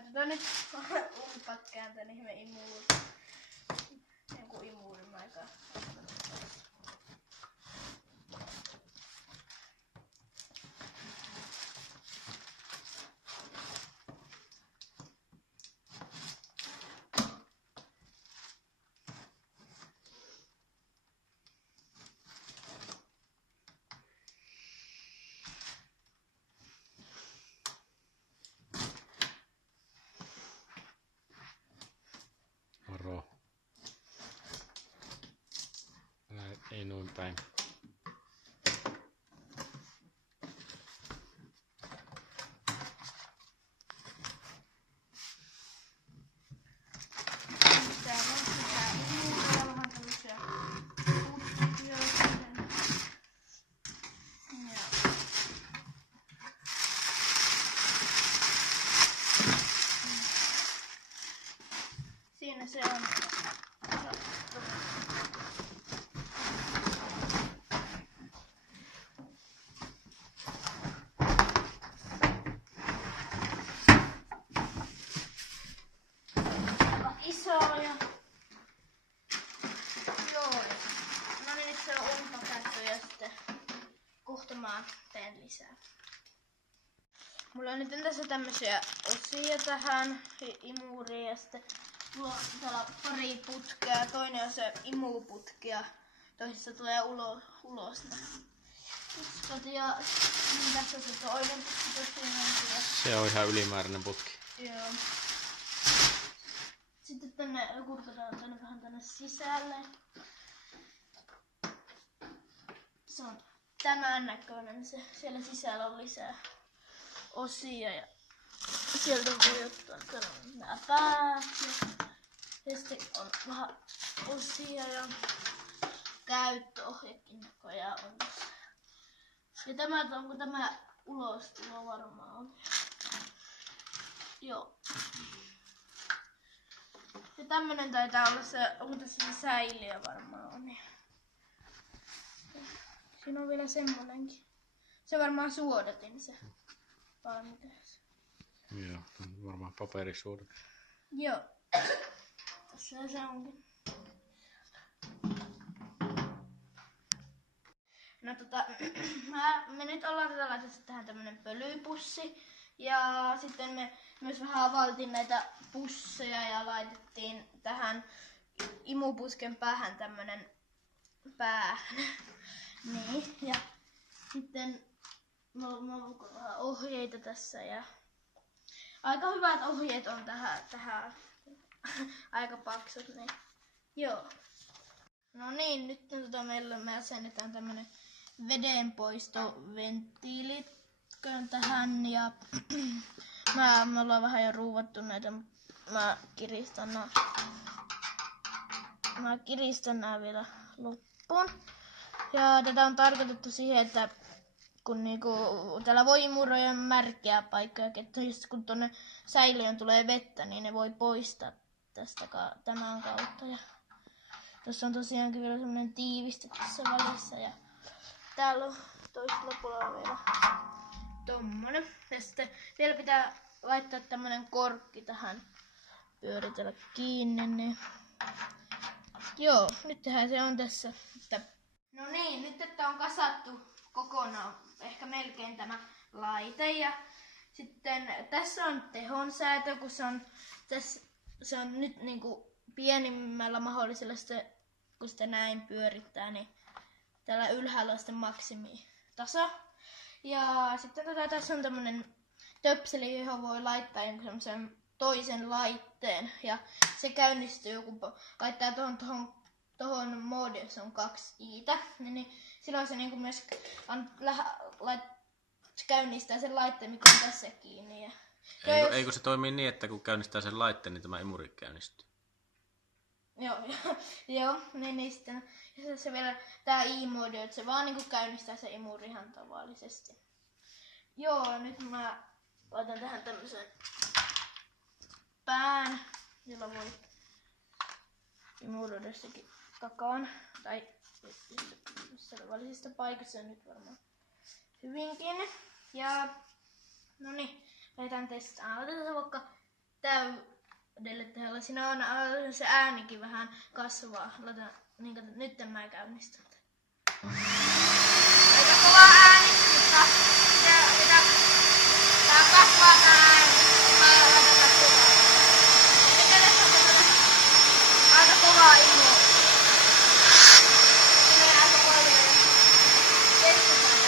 Laitetaan nyt umpat kääntää, niin me imuuri. Joku imuurin aikaa. Moro. Ei noin päin. Siinä se on. Iso ja joo. No niin, nyt se on umpakäyttö ja sitten kohta mä teen lisää. Mulla on nyt tässä tämmösiä osia tähän imuuriin ja sitten mulla on täällä pari putkea. Toinen on se imuputki ja toisessa tulee ulos. Ja niin tässä on se toinen putki. Se on ihan ylimääräinen putki. Joo. Sitten tänne kurkataan tänne vähän tänne sisälle. Se on tämän näköinen. Siellä sisällä on lisää osia ja sieltä voi ottaa nämä päät. Ja sitten on vähän osia ja käyttöohjekin näköjään on tässä. Ja tämä onko tämä ulostulo varmaan on. Joo. Ja tämmönen taitaa olla se, onko tässä se säiliö varmaan on. Siinä on vielä semmonenkin. Se varmaan suodatin se. Vai mitä se? Joo, varmaan paperisuodat. Joo. Tässä se onkin. No me nyt ollaan tätä laitettu tähän tämmönen pölypussi. Ja sitten me myös vähän avaltiin näitä pusseja ja laitettiin tähän imupusken päähän tämmönen päähän. Niin, ja sitten mä on vähän ohjeita tässä ja aika hyvät ohjeet on tähän aika paksut, niin joo. No niin, nyt me asennetaan tämmönen vedenpoistoventtiili tähän ja me ollaan vähän jo ruuvattu näitä, mä kiristän nää vielä loppuun. Ja tätä on tarkoitettu siihen, että kun niinku täällä voi imuroida märkiä paikkoja, että kun tuonne säiliöön tulee vettä, niin ne voi poistaa tästä tämän kautta. Ja tuossa on tosiaankin vielä semmonen tiiviste tässä välissä ja täällä on toisella puolella vielä tommonen. Ja sitten vielä pitää laittaa tämmönen korkki tähän, pyöritellä kiinni. Niin joo, nyt tehdään se on tässä. No niin, nyt että on kasattu kokonaan, ehkä melkein tämä laite. Ja sitten tässä on tehonsäätö, kun se on nyt niinku pienimmällä mahdollisella, kun sitä näin pyörittää, niin täällä ylhäällä on sitten maksimitaso. Ja sitten tässä on tämmönen töpseli, johon voi laittaa jonkun semmoisen toisen laitteen. Ja se käynnistyy, kun laittaa tohon mode, jossa on 2 i'tä, niin silloin se niinku myös käynnistää sen laitteen, mikä on tässä kiinni. Ja eikö se toimii niin, että kun käynnistää sen laitteen, niin tämä imuri käynnistyy? Joo, niin sitten. Ja se vielä tää i-mode, että se vaan niinku käynnistää se imuri ihan tavallisesti. Joo, nyt mä laitan tähän tämmösen pään, jolla voi imuroida sekin takaan. Tai sellaisista paikassa on nyt varmaan hyvinkin. Ja no niin, lähdetään testaamaan. Otetaan vaikka täydelle tehdä. Siinä on se äänikin vähän kasvaa. Niin, nyt mä käynnistän. Aika kova ääni, mutta tää kasvaa tää ääni. Mä laitan tää kovaa. Mikä tässä on aika kovaa imua. Menee aika paljon ja testataan.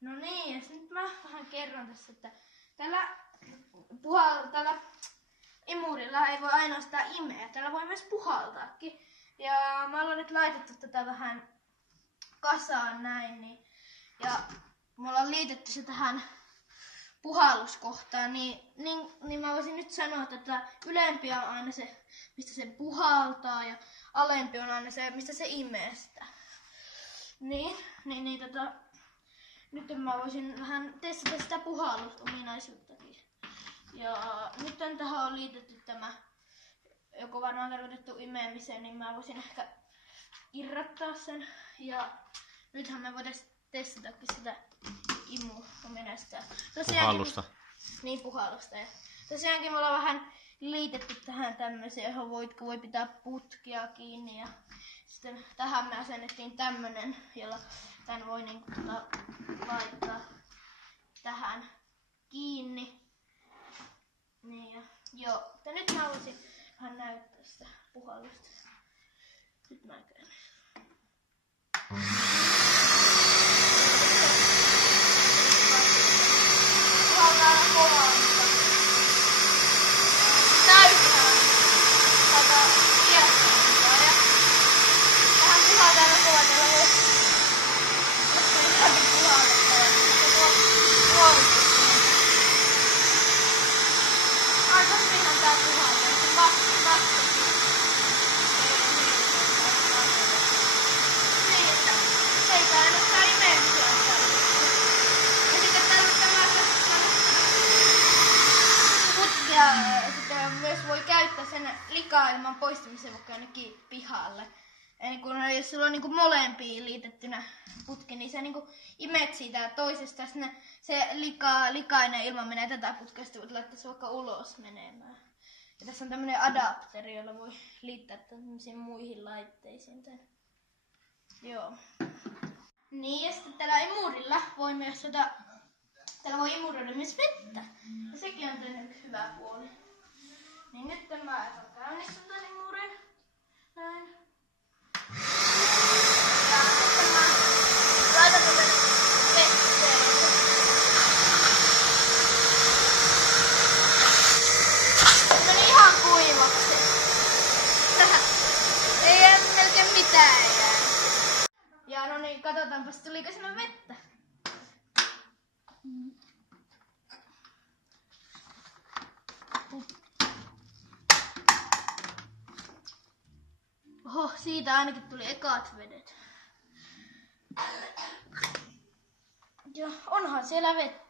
No niin, ja nyt mä vähän kerron tässä, että tällä imurilla ei voi ainoastaan imeä, tällä voi myös puhaltaakin. Ja mä ollaan nyt laitettu tätä vähän kasaan näin, ja me ollaan liitetty se tähän puhalluskohtaan, niin mä voisin nyt sanoa, että ylempi on aina se, mistä se puhaltaa, ja alempi on aina se, mistä se imee sitä. Nyt mä voisin vähän testata sitä puhallusominaisuuttakin. Ja nyt tähän on liitetty tämä, joko varmaan tarkoitettu imemiseen, niin mä voisin ehkä irrottaa sen. Ja nythän me voitaisiin testatakin sitä imuominaisuutta. Puhallusta. Niin, puhallusta. Ja tosiaankin me ollaan vähän liitetty tähän tämmöiseen, johon voi pitää putkia kiinni. Ja sitten tähän me asennettiin tämmönen, jolla tän voi niinku laittaa tähän kiinni. Niin ja joo, mutta nyt mä voisin vähän näyttää sitä puhallusta. Nyt mä käyn. Puhaltaa aina kovaa, mutta täytää tätä kiertoa ja tähän puhaltaa aina kovaa, täällä voi jostakin puhallettaa ja tuo puolustus. Aika hyvinhän tää puhaltaa, se vastakin. Niin, että se ei tää ainoastaan imeemisiä. Ja sitten täällä on putkia, sitten myös voi käyttää sen likailman poistamiseen vaikka jonnekin pihalle. Eli kun jos sulla on niinku molempiin liitettynä putki, niin sä niinku imet siitä toisesta, se likainen ilma menee tätä putkea, sitten voit laittaa se vaikka ulos menemään. Ja tässä on tämmönen adapteri, jolla voi liittää tämmöisiin muihin laitteisiin tän. Joo. Niin, ja sitten tällä imurilla voi myös täällä voi imuroida myös vettä. Ja sekin on tämmöinen yksi hyvä puoli. Niin nyt mä käynnistän tän imurin. Näin. Ja sitten mä laitan tätä vetteen. Se meni ihan kuivaksi. Ei jää melkein mitään jää. Ja no niin, katsotaanpas tuliko sinne vettä. Oho, siitä ainakin tuli ekat vedet. Ja onhan siellä vettä.